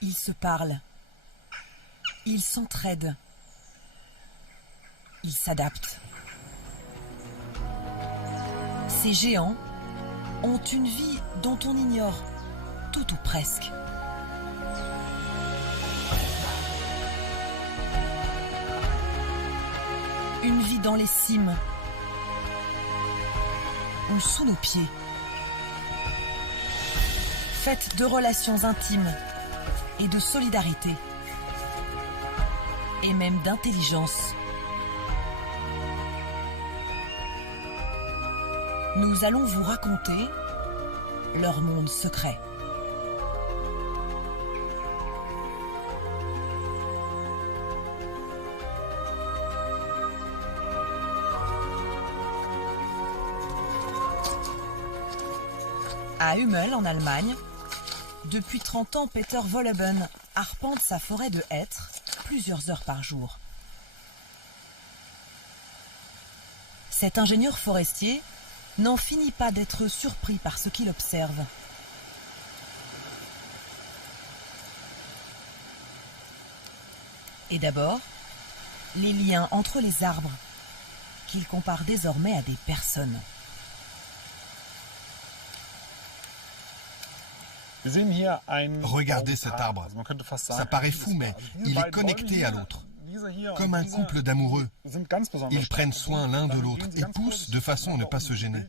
Ils se parlent. Ils s'entraident. Ils s'adaptent. Ces géants ont une vie dont on ignore tout ou presque. Une vie dans les cimes ou sous nos pieds. Faite de relations intimes et de solidarité. Et même d'intelligence. Nous allons vous raconter leur monde secret. À Hummel, en Allemagne, depuis 30 ans, Peter Wolleben arpente sa forêt de hêtres plusieurs heures par jour. Cet ingénieur forestier n'en finit pas d'être surpris par ce qu'il observe. Et d'abord, les liens entre les arbres, qu'il compare désormais à des personnes. Regardez cet arbre. Ça paraît fou, mais il est connecté à l'autre. Comme un couple d'amoureux. Ils prennent soin l'un de l'autre et poussent de façon à ne pas se gêner.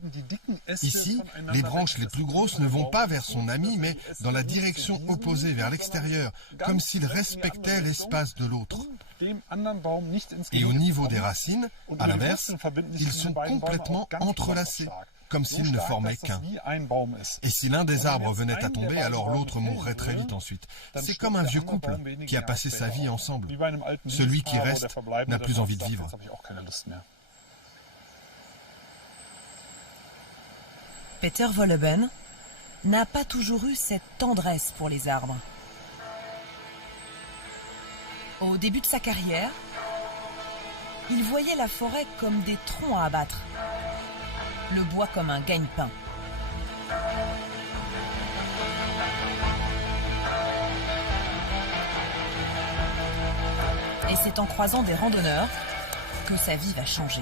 Ici, les branches les plus grosses ne vont pas vers son ami, mais dans la direction opposée, vers l'extérieur, comme s'ils respectaient l'espace de l'autre. Et au niveau des racines, à l'inverse, ils sont complètement entrelacés, comme s'ils ne formaient qu'un. Et si l'un des arbres venait à tomber, alors l'autre mourrait très vite ensuite. C'est comme un vieux couple qui a passé sa vie ensemble. Celui qui reste n'a plus envie de vivre. Peter Wolleben n'a pas toujours eu cette tendresse pour les arbres. Au début de sa carrière, il voyait la forêt comme des troncs à abattre, le bois comme un gagne-pain. Et c'est en croisant des randonneurs que sa vie va changer.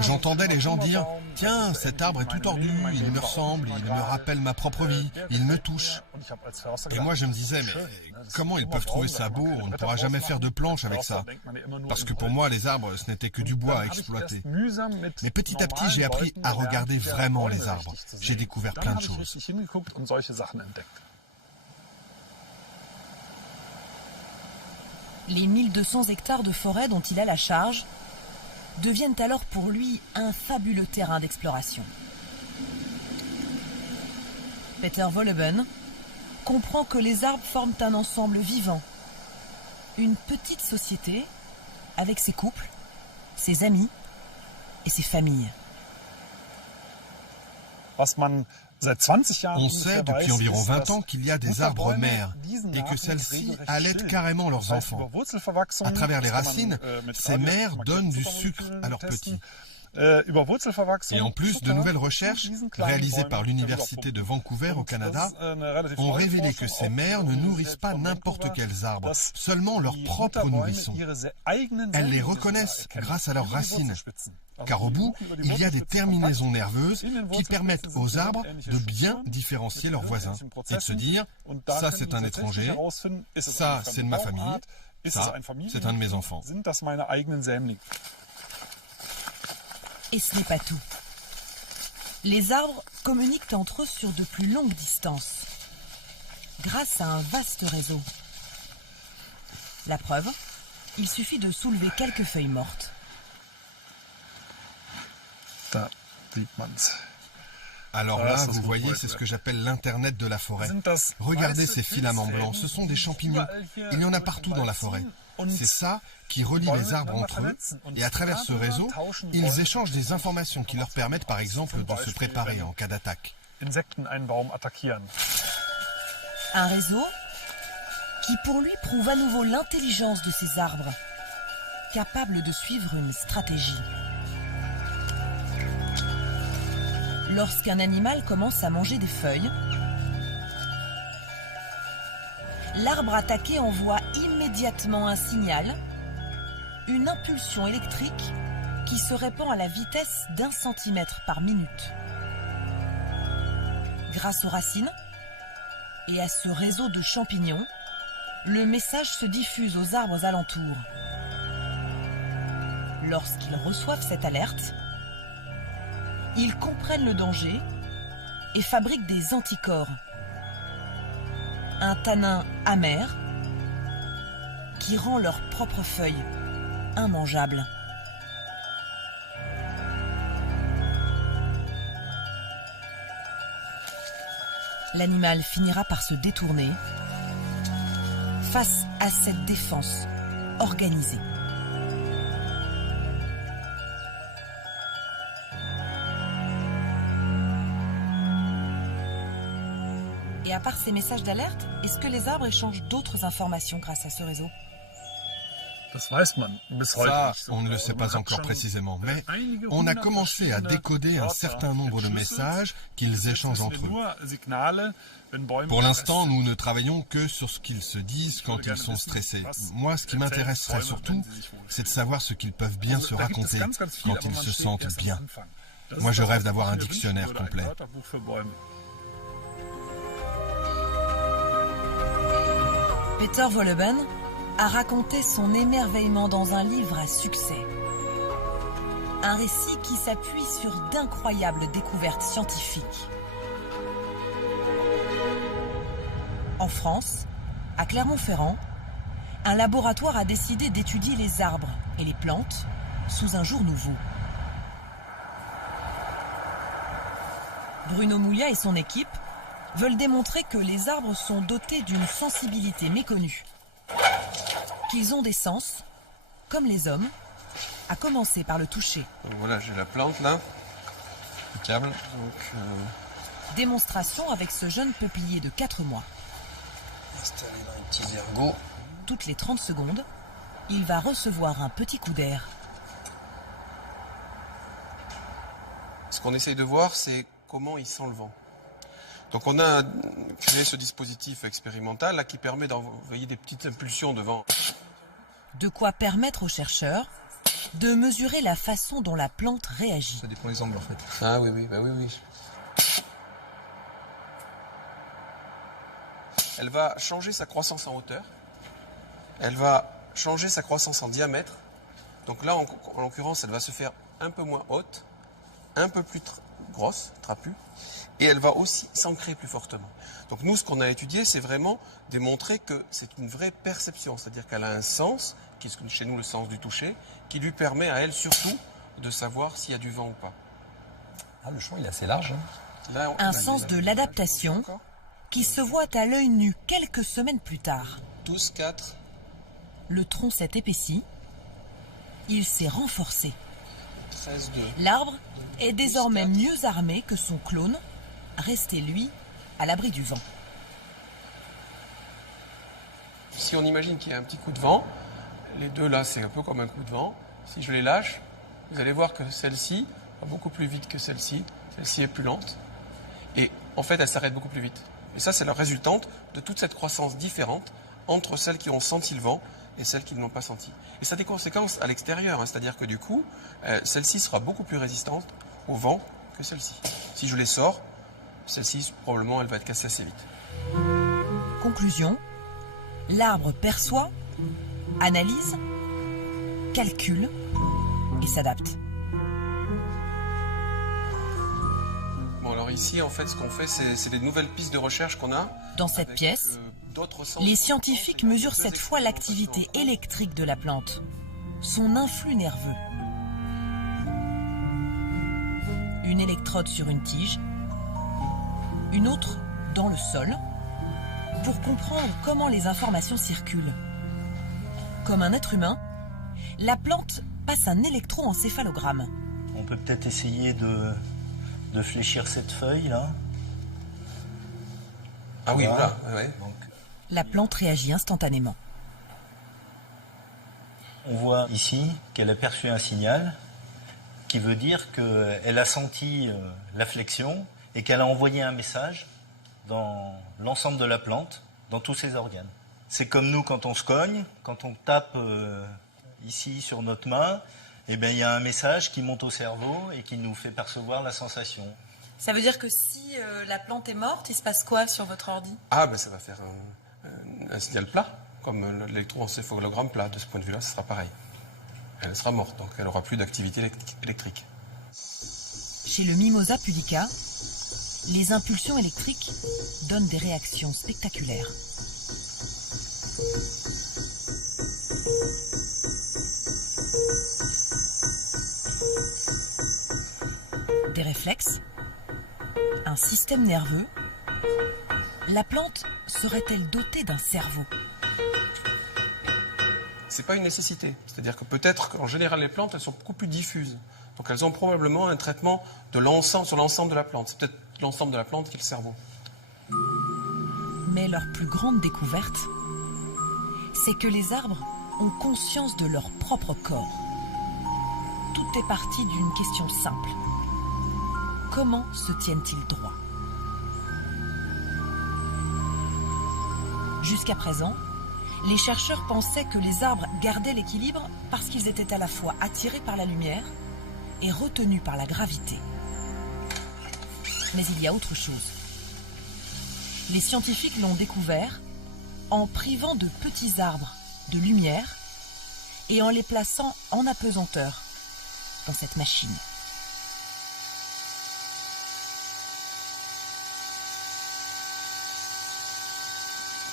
J'entendais les gens dire « Tiens, cet arbre est tout tordu, il me ressemble, il me rappelle ma propre vie, il me touche. » Et moi je me disais « Mais comment ils peuvent trouver ça beau? On ne pourra jamais faire de planche avec ça. » Parce que pour moi, les arbres, ce n'était que du bois à exploiter. Mais petit à petit, j'ai appris à regarder vraiment les arbres. J'ai découvert plein de choses. Les 1200 hectares de forêt dont il a la charge deviennent alors pour lui un fabuleux terrain d'exploration. Peter Wolleben comprend que les arbres forment un ensemble vivant, une petite société avec ses couples, ses amis et ses familles. On sait depuis environ 20 ans qu'il y a des arbres mères et que celles-ci allaitent carrément leurs enfants. À travers les racines, ces mères donnent du sucre à leurs petits. Et en plus, de nouvelles recherches réalisées par l'Université de Vancouver au Canada ont révélé que ces mères ne nourrissent pas n'importe quels arbres, seulement leurs propres nourrissons. Elles les reconnaissent grâce à leurs racines. Car au bout, il y a des terminaisons nerveuses qui permettent aux arbres de bien différencier leurs voisins et de se dire « ça c'est un étranger, ça c'est de ma famille, ça c'est un de mes enfants ». Et ce n'est pas tout. Les arbres communiquent entre eux sur de plus longues distances, grâce à un vaste réseau. La preuve, il suffit de soulever quelques feuilles mortes. Alors là, vous voyez, c'est ce que j'appelle l'Internet de la forêt. Regardez ces filaments blancs, ce sont des champignons. Il y en a partout dans la forêt. C'est ça qui relie les arbres entre eux, et à travers ce réseau, ils échangent des informations qui leur permettent par exemple de se préparer en cas d'attaque. Un réseau qui pour lui prouve à nouveau l'intelligence de ces arbres, capables de suivre une stratégie. lorsqu'un animal commence à manger des feuilles, l'arbre attaqué envoie immédiatement un signal, une impulsion électrique qui se répand à la vitesse d'1 centimètre par minute. Grâce aux racines et à ce réseau de champignons, le message se diffuse aux arbres alentours. Lorsqu'ils reçoivent cette alerte, ils comprennent le danger et fabriquent des anticorps. Un tanin amer qui rend leurs propres feuilles immangeables. L'animal finira par se détourner face à cette défense organisée. Et à part ces messages d'alerte, est-ce que les arbres échangent d'autres informations grâce à ce réseau? Ça, on ne le sait pas encore précisément, mais on a commencé à décoder un certain nombre de messages qu'ils échangent entre eux. Pour l'instant, nous ne travaillons que sur ce qu'ils se disent quand ils sont stressés. Moi, ce qui m'intéresserait surtout, c'est de savoir ce qu'ils peuvent bien se raconter quand ils se sentent bien. Moi, je rêve d'avoir un dictionnaire complet. Peter Wohlleben a raconté son émerveillement dans un livre à succès. Un récit qui s'appuie sur d'incroyables découvertes scientifiques. En France, à Clermont-Ferrand, un laboratoire a décidé d'étudier les arbres et les plantes sous un jour nouveau. Bruno Moulia et son équipe veulent démontrer que les arbres sont dotés d'une sensibilité méconnue, qu'ils ont des sens, comme les hommes, à commencer par le toucher. Donc voilà, j'ai la plante là, impeccable. Démonstration avec ce jeune peuplier de 4 mois. Installé dans les petits ergots. Toutes les 30 secondes, il va recevoir un petit coup d'air. Ce qu'on essaye de voir, c'est comment il sent le vent. Donc on a créé ce dispositif expérimental là, qui permet d'envoyer des petites impulsions de vent. De quoi permettre aux chercheurs de mesurer la façon dont la plante réagit. Ça dépend des angles en fait. Ah oui, bah oui. Elle va changer sa croissance en hauteur. Elle va changer sa croissance en diamètre. Donc là, en l'occurrence, elle va se faire un peu moins haute, un peu plus grosse, trapue. Et elle va aussi s'ancrer plus fortement. Donc nous, ce qu'on a étudié, c'est vraiment démontrer que c'est une vraie perception. C'est-à-dire qu'elle a un sens, qui est chez nous le sens du toucher, qui lui permet à elle surtout de savoir s'il y a du vent ou pas. Ah, le champ, il est assez large. Là, un sens de l'adaptation qui se voit à l'œil nu quelques semaines plus tard. 12, 4. Le tronc s'est épaissi. Il s'est renforcé. 13, 2. L'arbre est désormais mieux armé que son clone, resté, lui, à l'abri du vent. Si on imagine qu'il y a un petit coup de vent, les deux là, c'est un peu comme un coup de vent. Si je les lâche, vous allez voir que celle-ci va beaucoup plus vite que celle-ci. Celle-ci est plus lente. Et en fait, elle s'arrête beaucoup plus vite. Et ça, c'est la résultante de toute cette croissance différente entre celles qui ont senti le vent et celles qui ne l'ont pas senti. Et ça a des conséquences à l'extérieur, hein, c'est-à-dire que du coup, celle-ci sera beaucoup plus résistante au vent que celle-ci. Si je les sors, celle-ci, probablement, elle va être cassée assez vite. Conclusion, l'arbre perçoit, analyse, calcule et s'adapte. Bon, alors ici, en fait, ce qu'on fait, c'est des nouvelles pistes de recherche qu'on a. Dans cette pièce, les scientifiques mesurent cette fois l'activité électrique de la plante, son influx nerveux. Une électrode sur une tige, une autre dans le sol, pour comprendre comment les informations circulent. Comme un être humain, la plante passe un électroencéphalogramme. On peut peut-être essayer de fléchir cette feuille là. Ah oui, voilà. Ouais. Donc, La plante réagit instantanément. on voit ici qu'elle a perçu un signal qui veut dire qu'elle a senti la flexion et qu'elle a envoyé un message dans l'ensemble de la plante, dans tous ses organes. C'est comme nous quand on se cogne, quand on tape ici sur notre main, eh bien, il y a un message qui monte au cerveau et qui nous fait percevoir la sensation. Ça veut dire que si la plante est morte, il se passe quoi sur votre ordi? Ah, ben ça va faire un signal plat, comme l'électroencéphalogramme plat. De ce point de vue-là, ce sera pareil. Elle sera morte, donc elle n'aura plus d'activité électrique. Chez le Mimosa pudica, les impulsions électriques donnent des réactions spectaculaires. Des réflexes, un système nerveux. La plante serait-elle dotée d'un cerveau? C'est pas une nécessité. C'est-à-dire que peut-être qu'en général, les plantes, elles sont beaucoup plus diffuses. Donc elles ont probablement un traitement sur l'ensemble de la plante. C'est peut-être l'ensemble de la plante qui est le cerveau. Mais leur plus grande découverte, c'est que les arbres ont conscience de leur propre corps. Tout est parti d'une question simple. Comment se tiennent-ils droit? Jusqu'à présent, les chercheurs pensaient que les arbres gardaient l'équilibre parce qu'ils étaient à la fois attirés par la lumière et retenus par la gravité. Mais il y a autre chose. Les scientifiques l'ont découvert en privant de petits arbres de lumière et en les plaçant en apesanteur dans cette machine.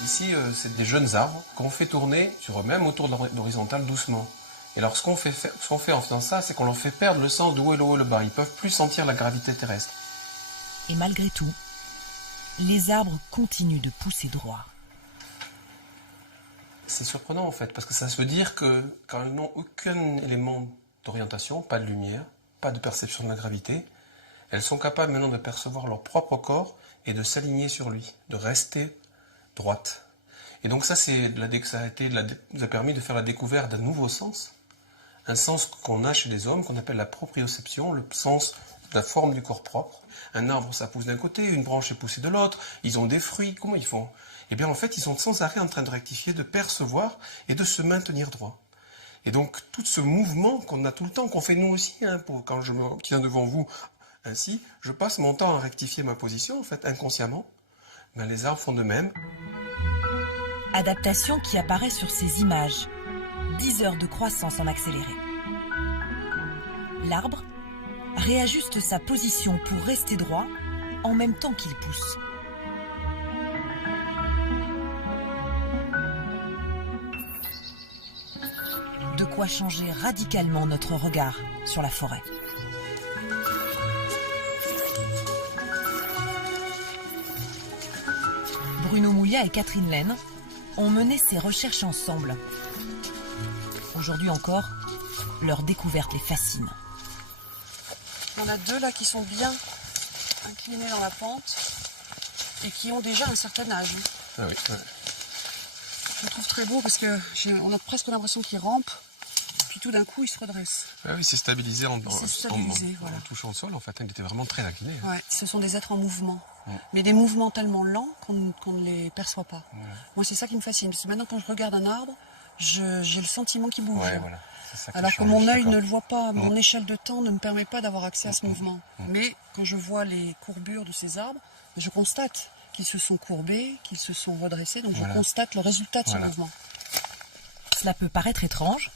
Ici, c'est des jeunes arbres qu'on fait tourner sur eux-mêmes autour de l'horizontale doucement. Et alors, ce qu'on fait en faisant ça, c'est qu'on leur fait perdre le sens de où est le haut et le bas. Ils ne peuvent plus sentir la gravité terrestre. Et malgré tout, les arbres continuent de pousser droit. C'est surprenant en fait, parce que ça veut dire que quand elles n'ont aucun élément d'orientation, pas de lumière, pas de perception de la gravité, elles sont capables maintenant de percevoir leur propre corps et de s'aligner sur lui, de rester droite. Et donc ça, nous a permis de faire la découverte d'un nouveau sens, un sens qu'on a chez les hommes, qu'on appelle la proprioception, le sens de la forme du corps propre. Un arbre, ça pousse d'un côté, une branche est poussée de l'autre, ils ont des fruits, comment ils font? Eh bien en fait, ils sont sans arrêt en train de rectifier, de percevoir et de se maintenir droit. Et donc tout ce mouvement qu'on a tout le temps, qu'on fait nous aussi, quand je me tiens devant vous ainsi, je passe mon temps à rectifier ma position, en fait, inconsciemment. Ben, les arbres font de même. Adaptation qui apparaît sur ces images. 10 heures de croissance en accéléré. L'arbre réajuste sa position pour rester droit en même temps qu'il pousse. De quoi changer radicalement notre regard sur la forêt. Bruno Mouliat et Catherine Laine ont mené ces recherches ensemble. Aujourd'hui encore, leur découverte les fascine. On a deux là qui sont bien inclinés dans la pente et qui ont déjà un certain âge. Ah oui, ouais. Je le trouve très beau parce qu'on a presque l'impression qu'ils rampent, puis tout d'un coup ils se redressent. Ah oui, c'est stabilisé en voilà. touchant le sol en fait. Il était vraiment très incliné. Ouais, ce sont des êtres en mouvement, mais des mouvements tellement lents qu'on ne les perçoit pas. Ouais. Moi c'est ça qui me fascine, parce que maintenant quand je regarde un arbre, j'ai le sentiment qu'il bouge. Ouais, voilà. Alors que mon œil ne le voit pas, mon échelle de temps ne me permet pas d'avoir accès à ce mouvement. Mais quand je vois les courbures de ces arbres, je constate qu'ils se sont courbés, qu'ils se sont redressés, donc je constate le résultat de ce mouvement. Cela peut paraître étrange,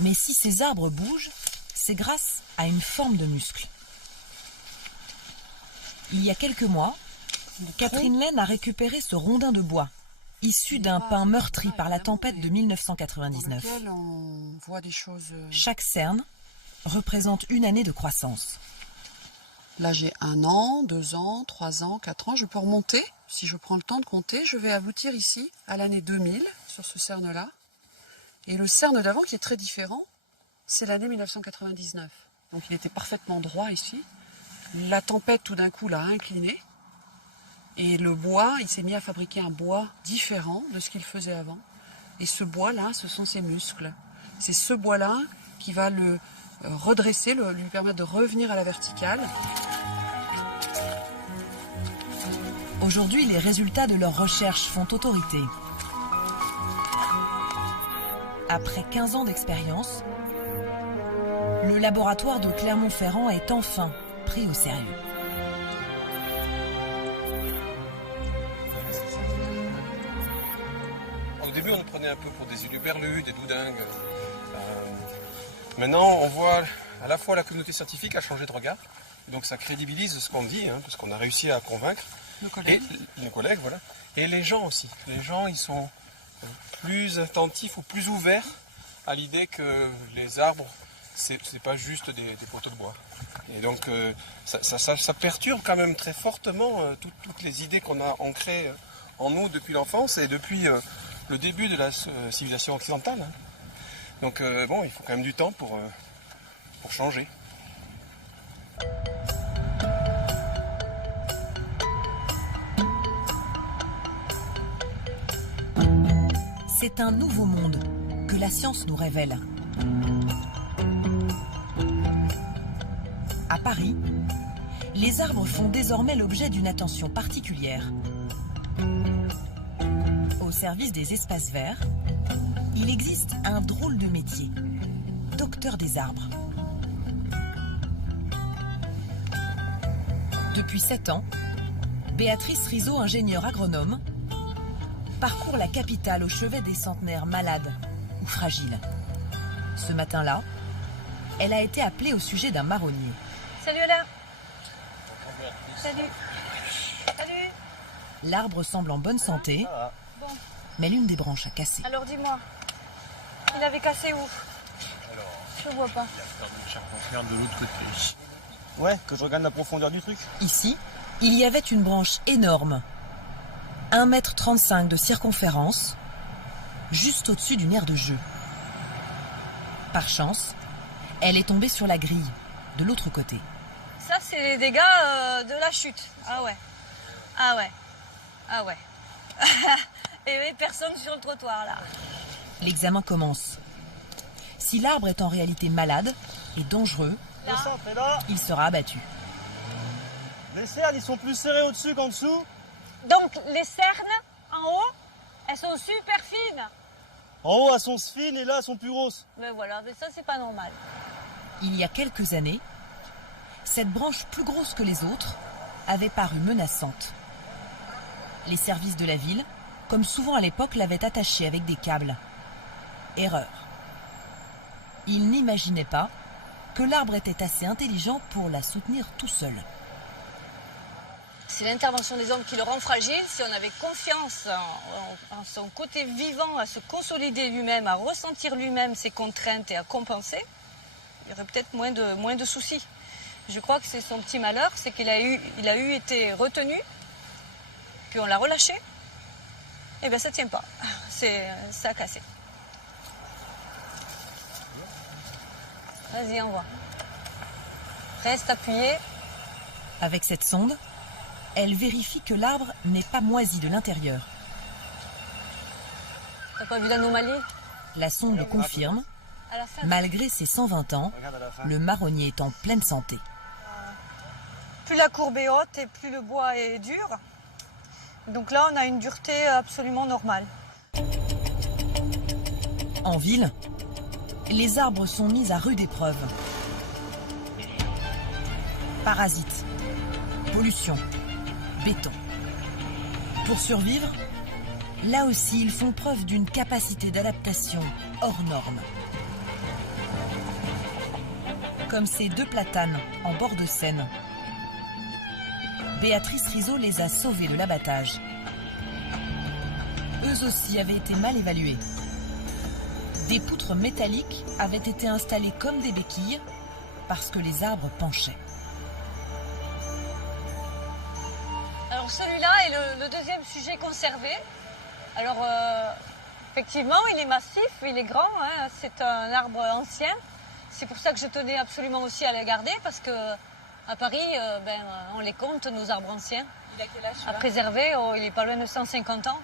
mais si ces arbres bougent, c'est grâce à une forme de muscle. Il y a quelques mois, Catherine Laine a récupéré ce rondin de bois, issu d'un pin meurtri par la tempête de 1999. On voit des choses... Chaque cerne représente une année de croissance. Là, j'ai 1 an, 2 ans, 3 ans, 4 ans. Je peux remonter. Si je prends le temps de compter, je vais aboutir ici à l'année 2000, sur ce cerne-là. Et le cerne d'avant, qui est très différent, c'est l'année 1999. Donc il était parfaitement droit ici. La tempête, tout d'un coup, l'a incliné. Et le bois, il s'est mis à fabriquer un bois différent de ce qu'il faisait avant. Et ce bois-là, ce sont ses muscles. C'est ce bois-là qui va le redresser, lui permettre de revenir à la verticale. Aujourd'hui, les résultats de leurs recherches font autorité. Après 15 ans d'expérience, le laboratoire de Clermont-Ferrand est enfin pris au sérieux. Au début, on nous prenait un peu pour des huluberlus, des doudingues. Maintenant, on voit à la fois la communauté scientifique a changé de regard, donc ça crédibilise ce qu'on dit, parce qu'on a réussi à convaincre. Nos collègues, voilà. Et les gens aussi. Les gens, ils sont plus attentifs ou plus ouverts à l'idée que les arbres, c'est pas juste des poteaux de bois. Et donc, ça perturbe quand même très fortement toutes les idées qu'on a ancrées en nous depuis l'enfance et depuis le début de la civilisation occidentale. Donc, bon, il faut quand même du temps pour changer. C'est un nouveau monde que la science nous révèle. À Paris, les arbres font désormais l'objet d'une attention particulière. Au service des espaces verts, il existe un drôle de métier, docteur des arbres. Depuis 7 ans, Béatrice Rizzo, ingénieure agronome, parcourt la capitale au chevet des centenaires malades ou fragiles. Ce matin-là, elle a été appelée au sujet d'un marronnier. Salut Alain. Salut. Salut. L'arbre semble en bonne santé, Bon. mais l'une des branches a cassé. Alors dis-moi, il avait cassé où? Je vois pas. Il a perdu le charpentier de l'autre côté. Ouais, que je regarde la profondeur du truc. Ici, il y avait une branche énorme, 1,35 m de circonférence, juste au-dessus d'une aire de jeu. Par chance, elle est tombée sur la grille, de l'autre côté. Ça, c'est les dégâts de la chute. Ah ouais. Ah ouais. Ah ouais. Et personne sur le trottoir, là. L'examen commence. Si l'arbre est en réalité malade et dangereux, il sera abattu. Les cernes, ils sont plus serrés au-dessus qu'en dessous. Donc, les cernes, en haut, elles sont super fines. En haut, elles sont fines et là, elles sont plus grosses. Mais voilà, mais ça, c'est pas normal. Il y a quelques années, cette branche plus grosse que les autres avait paru menaçante. Les services de la ville, comme souvent à l'époque, l'avaient attachée avec des câbles. Erreur. Ils n'imaginaient pas que l'arbre était assez intelligent pour la soutenir tout seul. C'est l'intervention des hommes qui le rend fragile. Si on avait confiance en son côté vivant, à se consolider lui-même, à ressentir lui-même ses contraintes et à compenser, il y aurait peut-être moins de soucis. Je crois que c'est son petit malheur, c'est qu'il a été retenu, puis on l'a relâché, et bien ça tient pas. Ça a cassé. Vas-y, envoie. Reste appuyé. Avec cette sonde, elle vérifie que l'arbre n'est pas moisi de l'intérieur. T'as pas vu d'anomalie? La sonde le confirme. À la fin, Malgré ses 120 ans, le marronnier est en pleine santé. plus la courbe est haute et plus le bois est dur. Donc là, on a une dureté absolument normale. En ville, les arbres sont mis à rude épreuve. Parasites, pollution, béton. Pour survivre, là aussi, ils font preuve d'une capacité d'adaptation hors norme. Comme ces 2 platanes en bord de Seine. Béatrice Rizzo les a sauvés de l'abattage. Eux aussi avaient été mal évalués. Des poutres métalliques avaient été installées comme des béquilles parce que les arbres penchaient. Alors celui-là est le deuxième sujet conservé. Alors effectivement, il est massif, il est grand, hein, c'est un arbre ancien. C'est pour ça que je tenais absolument aussi à le garder parce que à Paris, on les compte, nos arbres anciens. Il a quel âge à préserver, il est pas loin de 150 ans.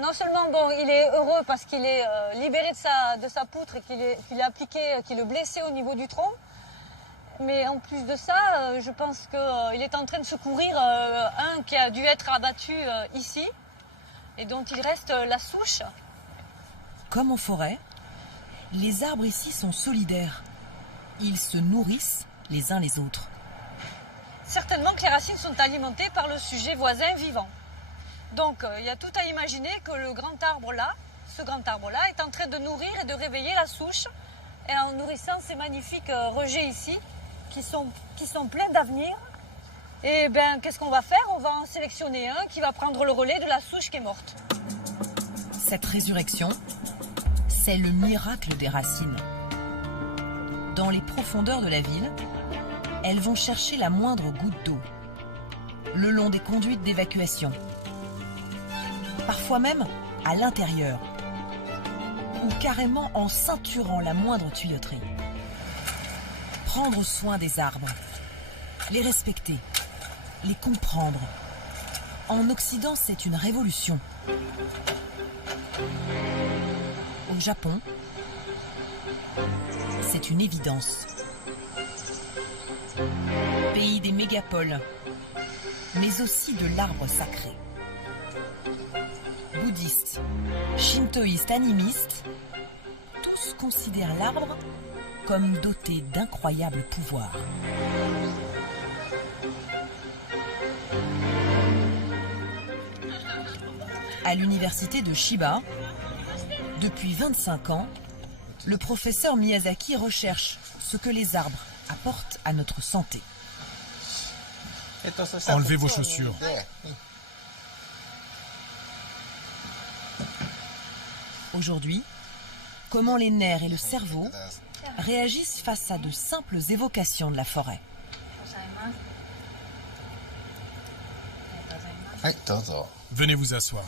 Non seulement bon, il est heureux parce qu'il est libéré de sa poutre et qu'il est appliqué, qu'il est blessé au niveau du tronc, mais en plus de ça, je pense qu'il est en train de secourir un qui a dû être abattu ici et dont il reste la souche. Comme en forêt, les arbres ici sont solidaires. Ils se nourrissent les uns les autres. Certainement que les racines sont alimentées par le sujet voisin vivant. Donc il y a tout à imaginer que ce grand arbre-là, est en train de nourrir et de réveiller la souche. Et en nourrissant ces magnifiques rejets ici, qui sont pleins d'avenir, et bien qu'est-ce qu'on va faire? On va en sélectionner un qui va prendre le relais de la souche qui est morte. Cette résurrection, c'est le miracle des racines. Dans les profondeurs de la ville, elles vont chercher la moindre goutte d'eau, le long des conduites d'évacuation, parfois même à l'intérieur, ou carrément en ceinturant la moindre tuyauterie. Prendre soin des arbres, les respecter, les comprendre. En Occident, c'est une révolution. Au Japon, c'est une évidence. Pays des mégapoles, mais aussi de l'arbre sacré. Bouddhistes, shintoïstes, animistes, tous considèrent l'arbre comme doté d'incroyables pouvoirs. À l'université de Chiba, depuis 25 ans, le professeur Miyazaki recherche ce que les arbres apportent à notre santé. Enlevez vos chaussures. Aujourd'hui, comment les nerfs et le cerveau réagissent face à de simples évocations de la forêt. Venez vous asseoir.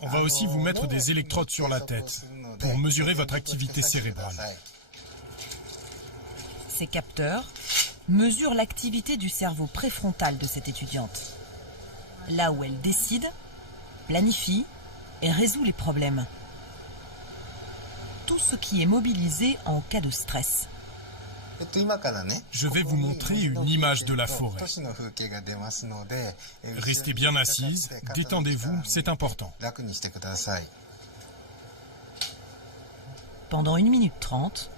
On va aussi vous mettre des électrodes sur la tête pour mesurer votre activité cérébrale. Ces capteurs mesurent l'activité du cerveau préfrontal de cette étudiante, là où elle décide, planifie et résout les problèmes. Tout ce qui est mobilisé en cas de stress. Je vais vous montrer une image de la forêt. Restez bien assise, détendez-vous, c'est important. Pendant 1 minute 30,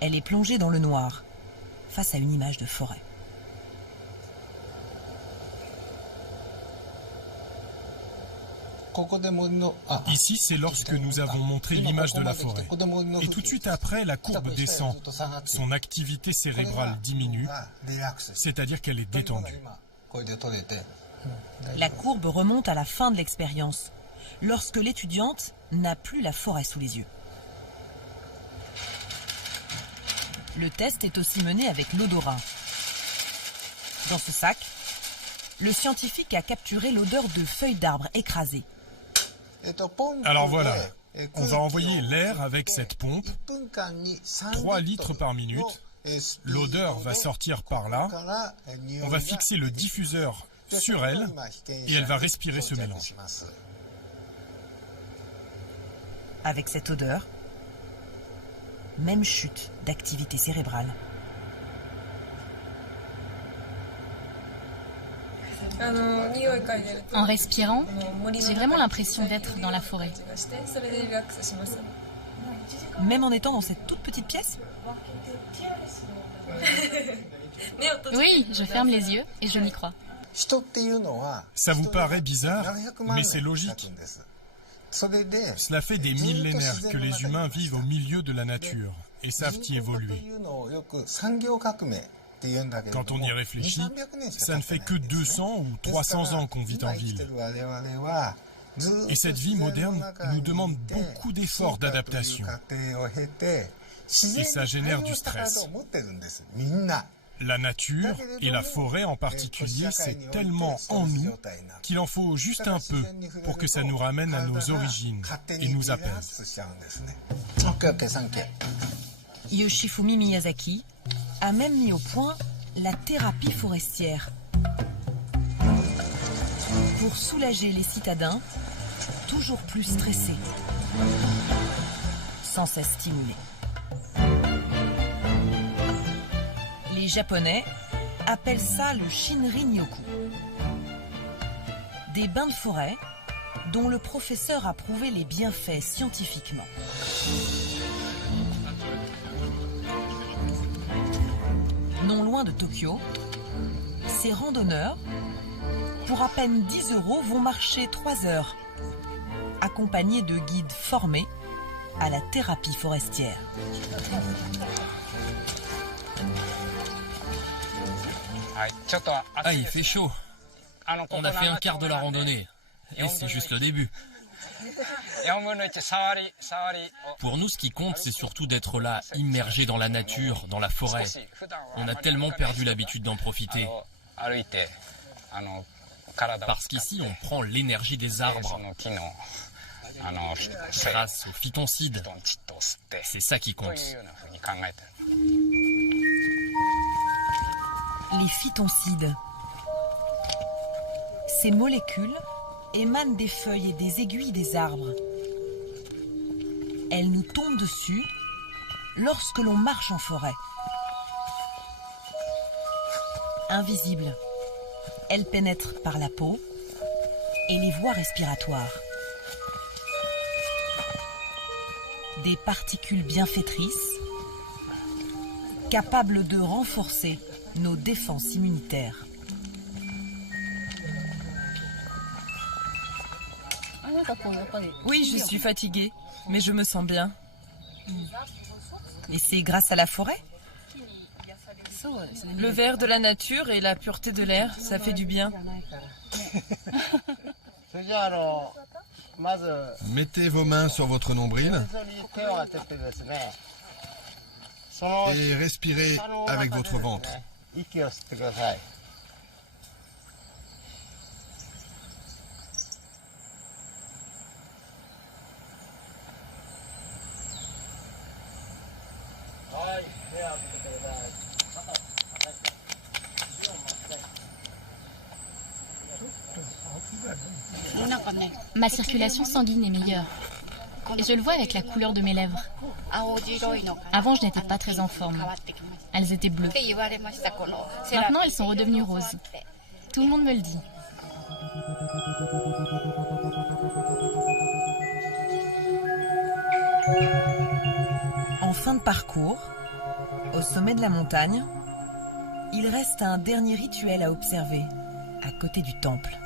elle est plongée dans le noir, face à une image de forêt. Ici, c'est lorsque nous avons montré l'image de la forêt. Et tout de suite après, la courbe descend. Son activité cérébrale diminue, c'est-à-dire qu'elle est détendue. La courbe remonte à la fin de l'expérience, lorsque l'étudiante n'a plus la forêt sous les yeux. Le test est aussi mené avec l'odorat. Dans ce sac, le scientifique a capturé l'odeur de feuilles d'arbres écrasées. Alors voilà, on va envoyer l'air avec cette pompe, 3 litres par minute. L'odeur va sortir par là. On va fixer le diffuseur sur elle et elle va respirer ce mélange. Avec cette odeur, même chute d'activité cérébrale. En respirant, j'ai vraiment l'impression d'être dans la forêt. Même en étant dans cette toute petite pièce? Oui, je ferme les yeux et je m'y crois. Ça vous paraît bizarre, mais c'est logique. Cela fait des millénaires que les humains vivent au milieu de la nature et savent y évoluer. Quand on y réfléchit, ça ne fait que 200 ou 300 ans qu'on vit en ville. Et cette vie moderne nous demande beaucoup d'efforts d'adaptation. Et ça génère du stress. La nature, et la forêt en particulier, c'est tellement en nous qu'il en faut juste un peu pour que ça nous ramène à nos origines et nous apaise. Yoshifumi Miyazaki a même mis au point la thérapie forestière. pour soulager les citadins, toujours plus stressés, sans cesse stimulés. Les Japonais appellent ça le Shinrin-yoku. Des bains de forêt dont le professeur a prouvé les bienfaits scientifiquement. Non loin de Tokyo, ces randonneurs, pour à peine 10 €, vont marcher 3 heures, accompagnés de guides formés à la thérapie forestière. Ah, il fait chaud. On a fait un quart de la randonnée. Et c'est juste le début. Pour nous, ce qui compte, c'est surtout d'être là, immergé dans la nature, dans la forêt. On a tellement perdu l'habitude d'en profiter. Parce qu'ici, on prend l'énergie des arbres. Grâce aux phytoncides. C'est ça qui compte. Les phytoncides. Ces molécules émanent des feuilles et des aiguilles des arbres. Elles nous tombent dessus lorsque l'on marche en forêt. Invisibles, elles pénètrent par la peau et les voies respiratoires. Des particules bienfaitrices capables de renforcer nos défenses immunitaires. Oui, je suis fatiguée, mais je me sens bien. Et c'est grâce à la forêt? Le vert de la nature et la pureté de l'air, ça fait du bien. Mettez vos mains sur votre nombril et respirez avec votre ventre. Ma circulation sanguine est meilleure. Et je le vois avec la couleur de mes lèvres. Avant, je n'étais pas très en forme. Elles étaient bleues. Maintenant, elles sont redevenues roses. Tout le monde me le dit. En fin de parcours, au sommet de la montagne, il reste un dernier rituel à observer, à côté du temple.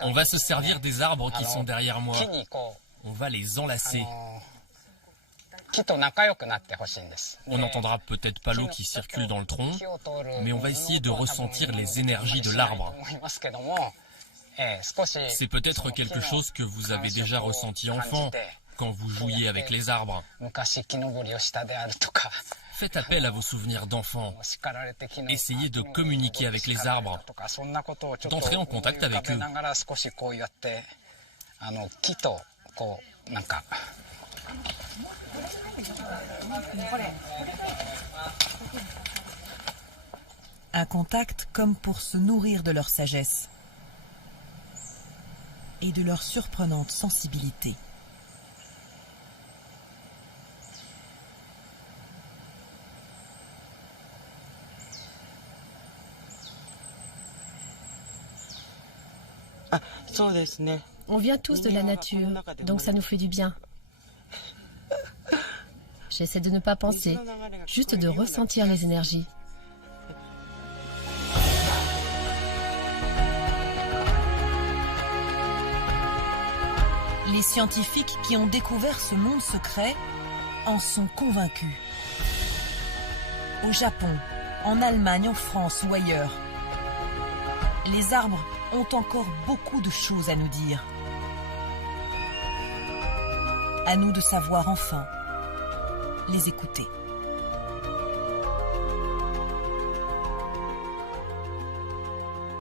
On va se servir des arbres qui sont derrière moi. On va les enlacer. On n'entendra peut-être pas l'eau qui circule dans le tronc, mais on va essayer de ressentir les énergies de l'arbre. C'est peut-être quelque chose que vous avez déjà ressenti enfant, quand vous jouiez avec les arbres. Faites appel à vos souvenirs d'enfant. Essayez de communiquer avec les arbres, d'entrer en contact avec eux. Un contact comme pour se nourrir de leur sagesse et de leur surprenante sensibilité. On vient tous de la nature, donc ça nous fait du bien. J'essaie de ne pas penser, juste de ressentir les énergies. Les scientifiques qui ont découvert ce monde secret en sont convaincus. Au Japon, en Allemagne, en France ou ailleurs, les arbres ont encore beaucoup de choses à nous dire. À nous de savoir enfin les écouter.